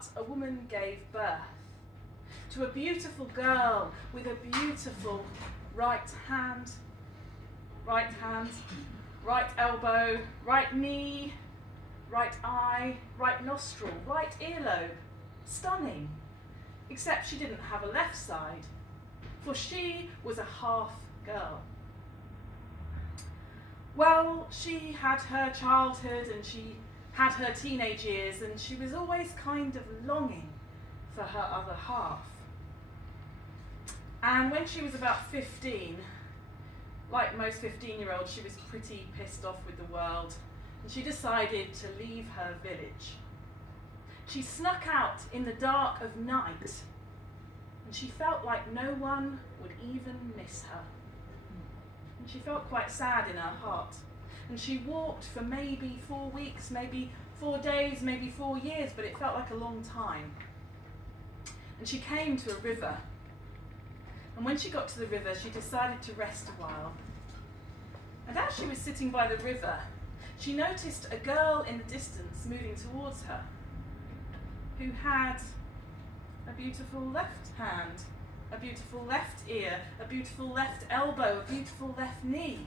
But a woman gave birth to a beautiful girl with a beautiful right hand, right elbow, right knee, right eye, right nostril, right earlobe. Stunning. Except she didn't have a left side, for she was a half girl. Well, she had her childhood and she had her teenage years, and she was always kind of longing for her other half. And when she was about 15, like most 15-year-olds, she was pretty pissed off with the world, and she decided to leave her village. She snuck out in the dark of night, and she felt like no one would even miss her. And she felt quite sad in her heart. And she walked for maybe 4 weeks, maybe 4 days, maybe 4 years, but it felt like a long time. And she came to a river. And when she got to the river, she decided to rest a while. And as she was sitting by the river, she noticed a girl in the distance moving towards her, who had a beautiful left hand, a beautiful left ear, a beautiful left elbow, a beautiful left knee.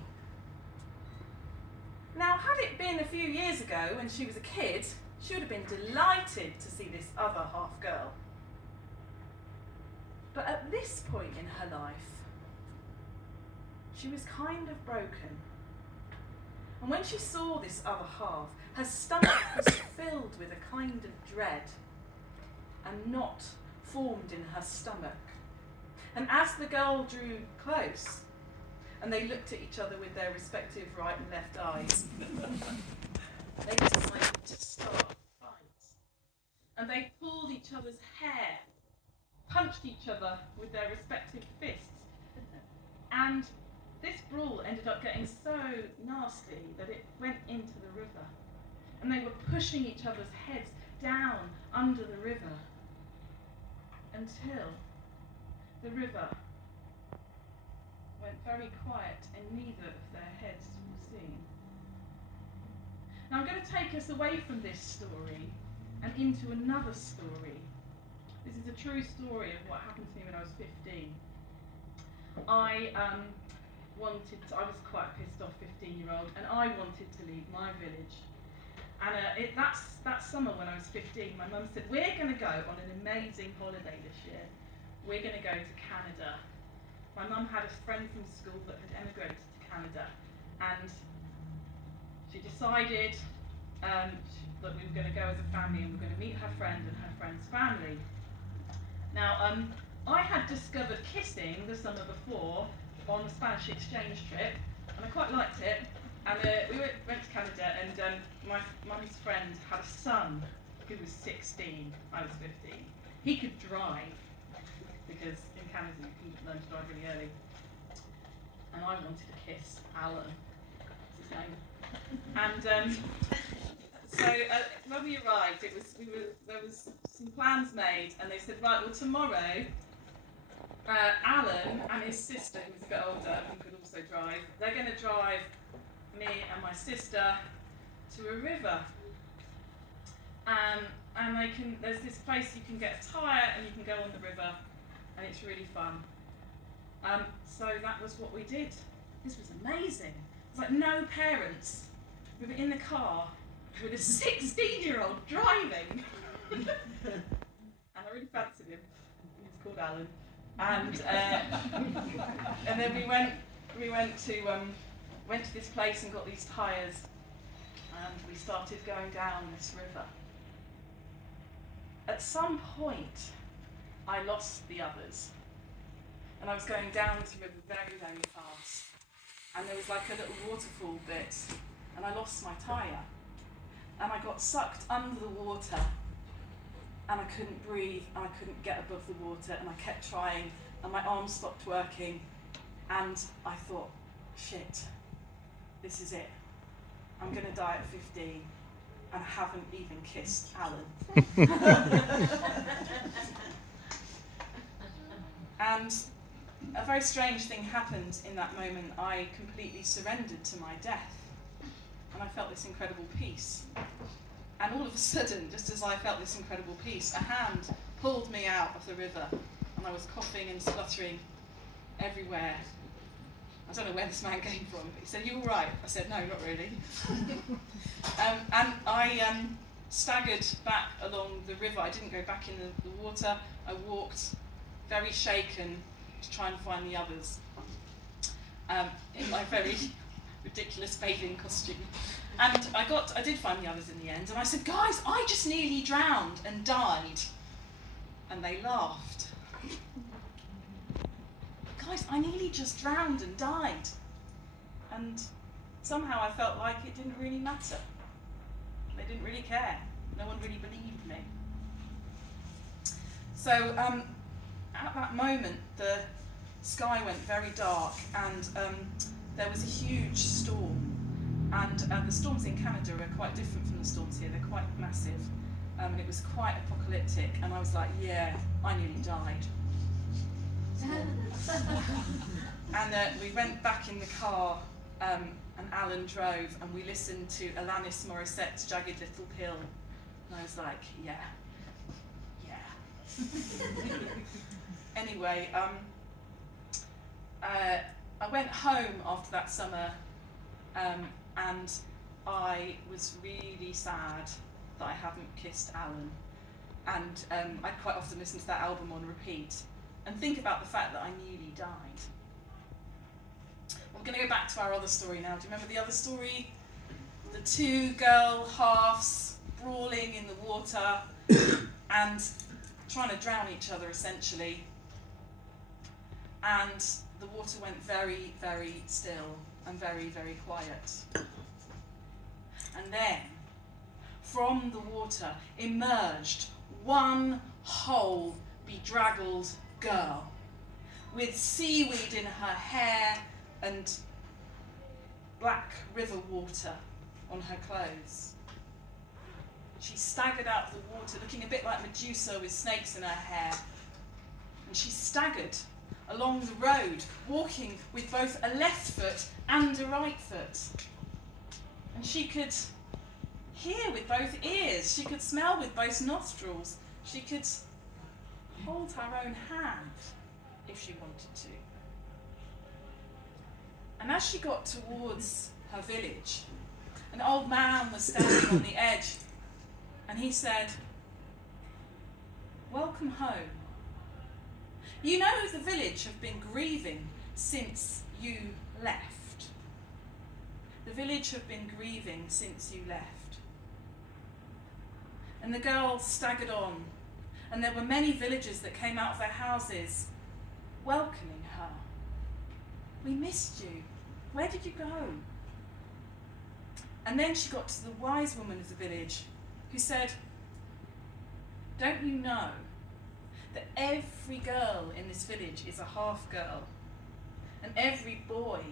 Now, had it been a few years ago when she was a kid, she would have been delighted to see this other half girl. But at this point in her life, she was kind of broken. And when she saw this other half, her stomach was filled with a kind of dread. A knot formed in her stomach. And as the girl drew close, and they looked at each other with their respective right and left eyes, they decided to start a fight. And they pulled each other's hair, punched each other with their respective fists. And this brawl ended up getting so nasty that it went into the river. And they were pushing each other's heads down under the river until the river went very quiet and neither of their heads were seen. Now I'm going to take us away from this story and into another story. This is a true story of what happened to me when I was 15. I was quite a pissed off 15-year-old, and I wanted to leave my village. And that summer when I was 15, my mum said, we're going to go on an amazing holiday this year. We're going to go to Canada. My mum had a friend from school that had emigrated to Canada, and she decided that we were going to go as a family and we were going to meet her friend and her friend's family. Now, I had discovered kissing the summer before on a Spanish exchange trip, and I quite liked it. And we went to Canada, and my mum's friend had a son who was 16, I was 15. He could drive, because in Canada you can learn to drive really early. And I wanted to kiss Alan, that's his name. And so when we arrived, there was some plans made, and they said, right, well tomorrow, Alan and his sister, who was a bit older and could also drive, they're going to drive me and my sister to a river, and there's this place you can get a tyre and you can go on the river, and it's really fun. So that was what we did. This was amazing. It's like no parents. We were in the car with a 16-year-old driving, and I really fancied him. He was called Alan, and then we went to this place and got these tyres, and we started going down this river. At some point, I lost the others, and I was going down this river very, very fast, and there was like a little waterfall bit, and I lost my tyre, and I got sucked under the water, and I couldn't breathe, and I couldn't get above the water, and I kept trying, and my arms stopped working, and I thought, shit, this is it. I'm going to die at 15, and I haven't even kissed Alan. And a very strange thing happened in that moment. I completely surrendered to my death, and I felt this incredible peace. And all of a sudden, just as I felt this incredible peace, a hand pulled me out of the river, and I was coughing and spluttering everywhere. I don't know where this man came from. He said, "You all right?" I said, "No, not really." And I staggered back along the river. I didn't go back in the water. I walked very shaken to try and find the others in my very ridiculous bathing costume. And I did find the others in the end, and I said, "Guys, I just nearly drowned and died." And they laughed. "Guys, I nearly just drowned and died." And somehow I felt like it didn't really matter. They didn't really care. No one really believed me. So at that moment, the sky went very dark, and there was a huge storm. And the storms in Canada are quite different from the storms here. They're quite massive. And it was quite apocalyptic. And I was like, yeah, I nearly died. And we went back in the car, and Alan drove, and we listened to Alanis Morissette's Jagged Little Pill. And I was like, yeah. Anyway, I went home after that summer, and I was really sad that I hadn't kissed Alan. And I'd quite often listen to that album on repeat and think about the fact that I nearly died. We're going to go back to our other story now. Do you remember the other story? The two girl halves brawling in the water and trying to drown each other, essentially. And the water went very, very still and very, very quiet. And then, from the water emerged one whole bedraggled girl with seaweed in her hair and black river water on her clothes. She staggered out of the water, looking a bit like Medusa with snakes in her hair. And she staggered along the road, walking with both a left foot and a right foot. And she could hear with both ears, she could smell with both nostrils, she could hold her own hand if she wanted to. And as she got towards her village, an old man was standing on the edge, and he said, "Welcome home. You know the village have been grieving since you left. The village have been grieving since you left." And the girl staggered on, and there were many villagers that came out of their houses welcoming her. "We missed you. Where did you go?" And then she got to the wise woman of the village, who said, "Don't you know that every girl in this village is a half girl, and every boy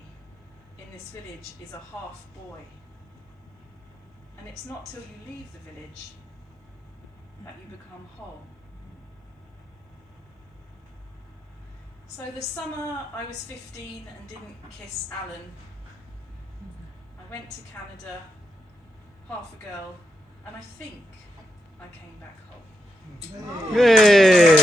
in this village is a half boy? And it's not till you leave the village that you become whole." So the summer I was 15 and didn't kiss Alan, I went to Canada, half a girl, and I think I came back home. Yay!